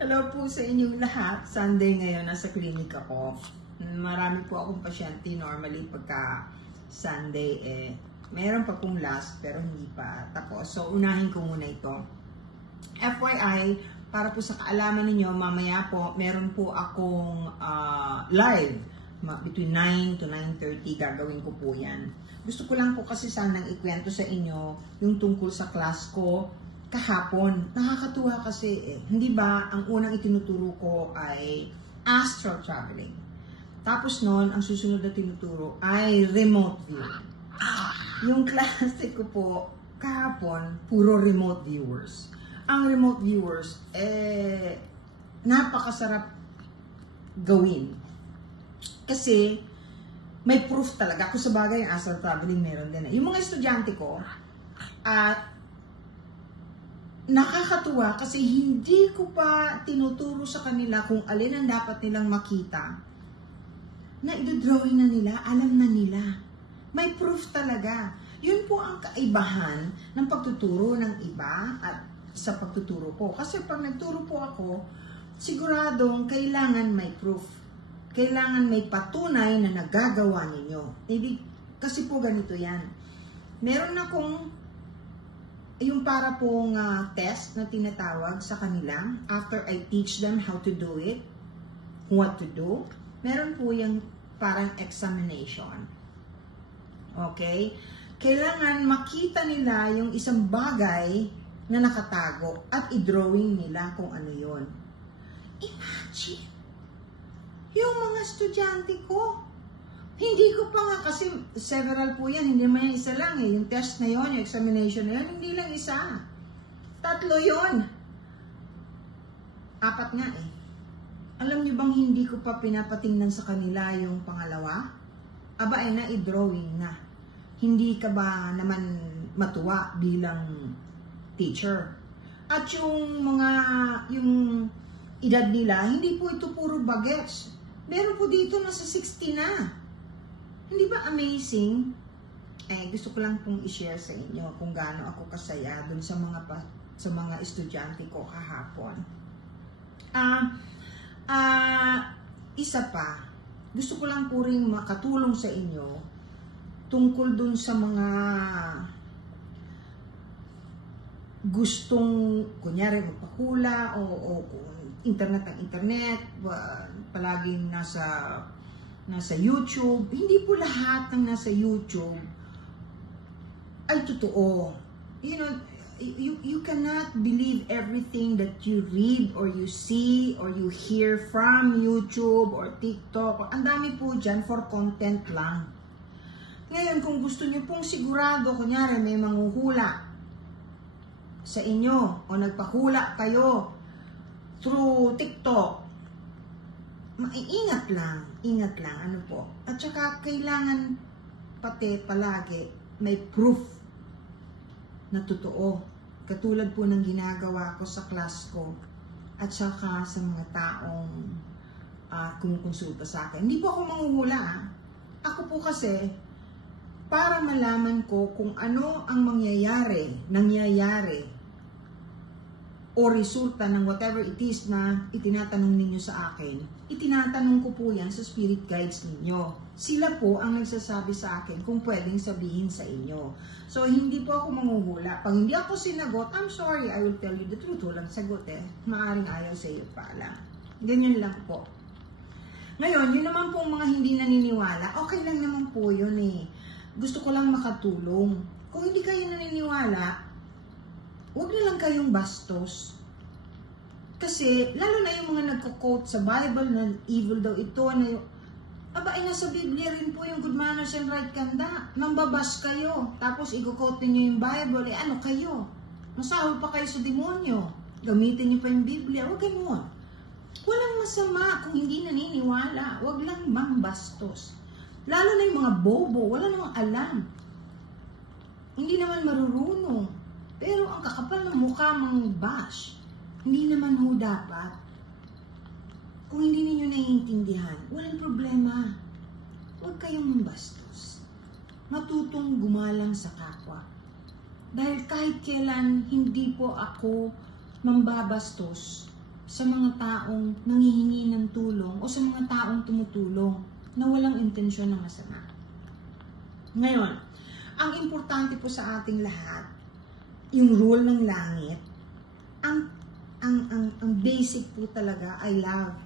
Hello po sa inyong lahat. Sunday ngayon, nasa clinic ako. Marami po akong pasyente. Normally, pagka Sunday, meron pa pong last, pero hindi pa tapos. So, unahin ko muna ito. FYI, para po sa kaalaman ninyo, mamaya po, meron po akong live. Between 9 to 9:30, gagawin ko po yan. Gusto ko lang po kasi sanang ikwento sa inyo yung tungkol sa class ko kahapon. Nakakatuwa kasi hindi ba, ang unang itinuturo ko ay astral traveling. Tapos noon, ang susunod na tinuturo ay remote view. Yung klase ko po kahapon, puro remote viewers. Ang remote viewers, napakasarap gawin. Kasi may proof talaga. Kung sa bagay, yung astral traveling meron din. Yung mga estudyante ko, nakakatuwa kasi hindi ko pa tinuturo sa kanila kung alin ang dapat nilang makita. Na i-drawing na nila, alam na nila. May proof talaga. Yun po ang kaibahan ng pagtuturo ng iba at sa pagtuturo ko. Kasi pag nagturo po ako, siguradong kailangan may proof. Kailangan may patunay na nagagawa ninyo. Kasi po ganito yan. Meron akong yung para pong test na tinatawag sa kanila, after I teach them how to do it, what to do, meron po yung parang examination. Okay? Kailangan makita nila yung isang bagay na nakatago at i-drawing nila kung ano yun. Imagine, yung mga estudyante ko, hindi ko pa nga, kasi several po yan, hindi man isa lang eh. Yung test na yon, yung examination na yon, hindi lang isa. 3 yon. 4 nga eh. Alam niyo bang hindi ko pa pinapatingnan sa kanila yung pangalawa? Aba ay na-i-drawing na. Hindi ka ba naman matuwa bilang teacher? At yung yung edad nila, hindi po ito puro bagets. Meron po dito nasa 60 na. Hindi ba amazing? Gusto ko lang pong i-share sa inyo kung gaano ako kasaya dun sa mga estudyante ko kahapon. Isa pa, gusto ko lang po rin makatulong sa inyo tungkol dun sa mga gustong, kunyari, magpahula o internet, palaging nasa YouTube. Hindi po lahat ng nasa YouTube ay totoo. You know, you cannot believe everything that you read or you see or you hear from YouTube or TikTok. Ang dami po dyan for content lang. Ngayon, kung gusto niyo pong sigurado, kunyari may manghuhula sa inyo o nagpahula kayo through TikTok, ingat lang, ano po. At saka, kailangan pati palagi may proof na totoo. Katulad po ng ginagawa ko sa class ko at saka sa mga taong kumukonsulta sa akin. Hindi po ako manghuhula. Ako po kasi, para malaman ko kung ano ang nangyayari, o resulta ng whatever it is na itinatanong ninyo sa akin, itinatanong ko po yan sa spirit guides ninyo. Sila po ang nagsasabi sa akin kung pwedeng sabihin sa inyo. So, hindi po ako manghuhula. Pag hindi ako sinagot, I'm sorry, I will tell you the truth. Walang sagot eh. Maaring ayaw sa iyo pala. Ganyan lang po. Ngayon, yun naman po mga hindi naniniwala, okay lang naman po yun eh. Gusto ko lang makatulong. Kung hindi kayo naniniwala, huwag na lang kayong bastos. Kasi, lalo na yung mga nagko-quote sa Bible na evil daw ito, na yung, ay nasa Biblia rin po yung good manners and right conduct. Mambabas kayo. Tapos, i-quote niyo yung Bible. Ano kayo? Masahol pa kayo sa demonyo. Gamitin niyo pa yung Biblia. Huwag ganun. Walang masama kung hindi naniniwala. Huwag lang mambastos. Lalo na yung mga bobo. Wala namang alam. Hindi naman marurunong. Pero ang kakapal ng mukha mga bash, hindi naman ho dapat. Kung hindi ninyo naiintindihan, walang problema. Huwag kayong mambastos. Matutong gumalang sa kapwa. Dahil kahit kailan hindi po ako mambabastos sa mga taong nanghihingi ng tulong o sa mga taong tumutulong na walang intensyon na masama. Ngayon, ang importante po sa ating lahat, yung rule ng langit, ang basic po talaga ay love.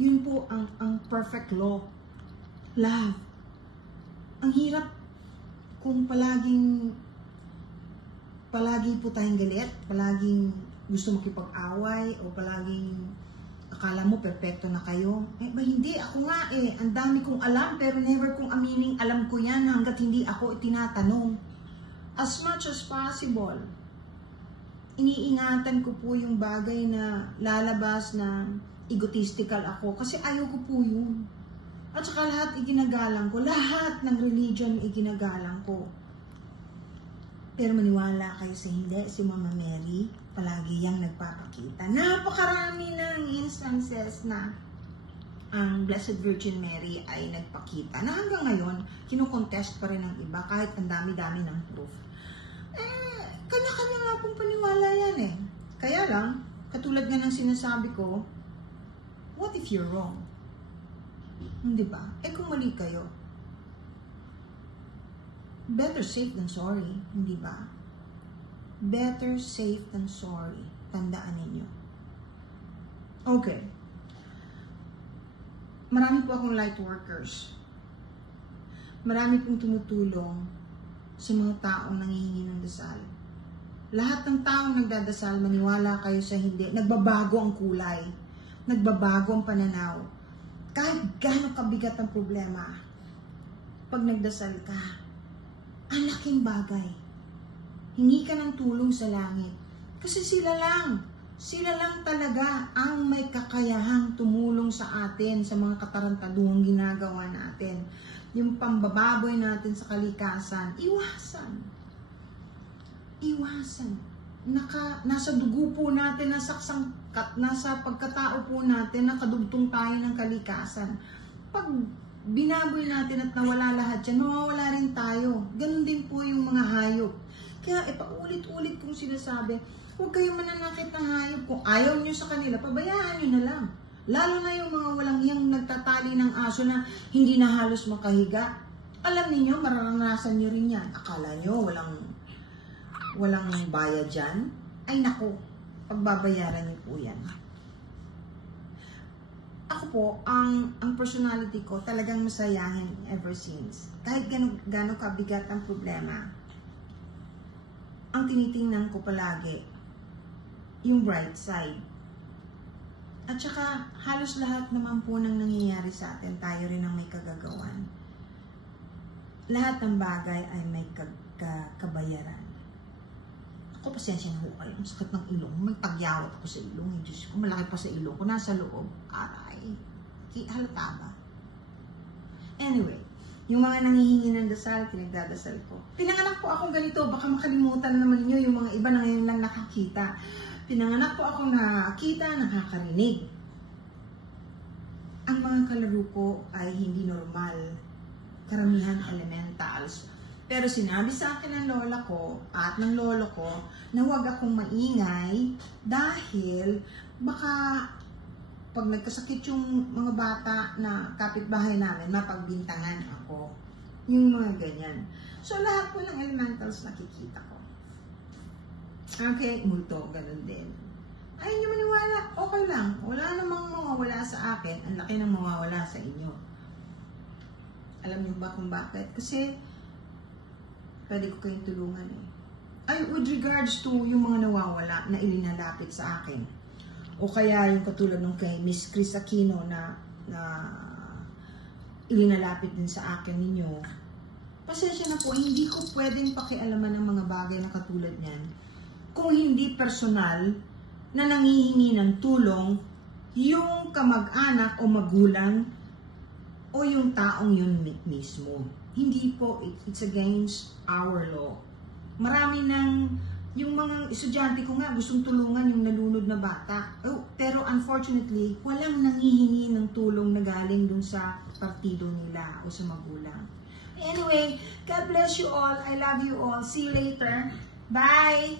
Yun po ang perfect law. Love. Ang hirap kung palagi po tayong galit, palaging gusto makipag-away, o palaging akala mo perfecto na kayo. Ba hindi, ako nga ang dami kong alam, pero never kong amining alam ko yan hanggat hindi ako tinatanong. As much as possible, iniingatan ko po yung bagay na lalabas na egotistical ako, kasi ayaw ko po yun. At saka lahat iginagalang ko, lahat ng religion iginagalang ko. Pero maniwala kayo sa hindi, si Mama Mary, palagi yang nagpapakita. Napakarami ng instances na ang Blessed Virgin Mary ay nagpakita. Na hanggang ngayon, kinukontest pa rin ng iba kahit ang dami-dami ng proof. Kanya-kanya nga pong paniwala yan Kaya lang, katulad nga ng sinasabi ko, what if you're wrong? Hindi ba? Kung mali kayo, better safe than sorry, hindi ba? Better safe than sorry. Tandaan ninyo. Okay. Marami po akong light workers. Marami pong tumutulong sa mga taong nanghihingi ng dasal. Lahat ng taong nagdadasal, maniwala kayo sa hindi, nagbabago ang kulay. Nagbabago ang pananaw. Kahit gaano kabigat ang problema, pag nagdasal ka, ang laking bagay. Hingi ka ng tulong sa langit. Kasi sila lang talaga ang may kakayahang tumulong sa atin sa mga katarantaduhang ginagawa natin. Yung pambababoy natin sa kalikasan, iwasan. Nasa dugo po natin, nasa pagkatao po natin, nakadugtong tayo ng kalikasan. Pag binaboy natin at nawala lahat yan, mawawala rin tayo. Ganun din po yung mga hayop. Kaya paulit-ulit kong sinasabi, huwag kayong mananakit ng hayop. Kung ayaw nyo sa kanila, pabayaan nyo na lang. Lalo na yung mga walang hiyang nagtatali ng aso na hindi na halos makahiga. Alam niyo, mararanasan nyo rin yan. Akala nyo walang bayad dyan? Ay naku, pagbabayaran nyo po yan. Ako po, ang personality ko talagang masayahin ever since. Kahit gano'ng kabigat ang problema, ang tinitingnan ko palagi, yung bright side. At saka, halos lahat naman po ng nangyayari sa atin, tayo rin ang may kagagawan. Lahat ng bagay ay may kabayaran. Ako, pasensya na ho kayo. Ang sakit ng ilong. May tagyawat ako sa ilong. Diyos ko, malaki pa sa ilong ko. Nasa loob. Aray. Halata ba? Anyway, yung mga nangihingi ng dasal, pinagdadasal ko. Pinanganak po akong ganito. Baka makalimutan naman niyo yung mga iba na ngayon lang nakakita. Pinanganak po akong nakakita, nakakarinig. Ang mga kalaro ko ay hindi normal. Karamihan elementals. Pero sinabi sa akin ng lola ko at ng lolo ko na huwag akong maingay dahil baka pag nagkasakit yung mga bata na kapitbahay namin, mapagbintangan ako. Yung mga ganyan. So lahat po ng elementals nakikita ko. Okay, multo, ganun din. Ay, hindi maniwala, okay lang. Wala namang mawawala sa akin. Ang laki ng mawawala sa inyo. Alam niyo ba kung bakit? Kasi pwede ko kayong tulungan Ay, with regards to yung mga nawawala na ilinalapit sa akin. O kaya yung katulad nung kay Miss Chris Aquino na ilinalapit din sa akin ninyo. Pasensya na po, hindi ko pwedeng pakialaman ng mga bagay na katulad niyan kung hindi personal na nanghihingi ng tulong yung kamag-anak o magulang o yung taong yun mismo. Hindi po, it's against our law. Marami ng, yung mga estudyante ko nga gustong tulungan yung nalunod na bata. Pero unfortunately, walang nanghihingi ng tulong na galing dun sa partido nila o sa magulang. Anyway, God bless you all. I love you all. See you later. Bye!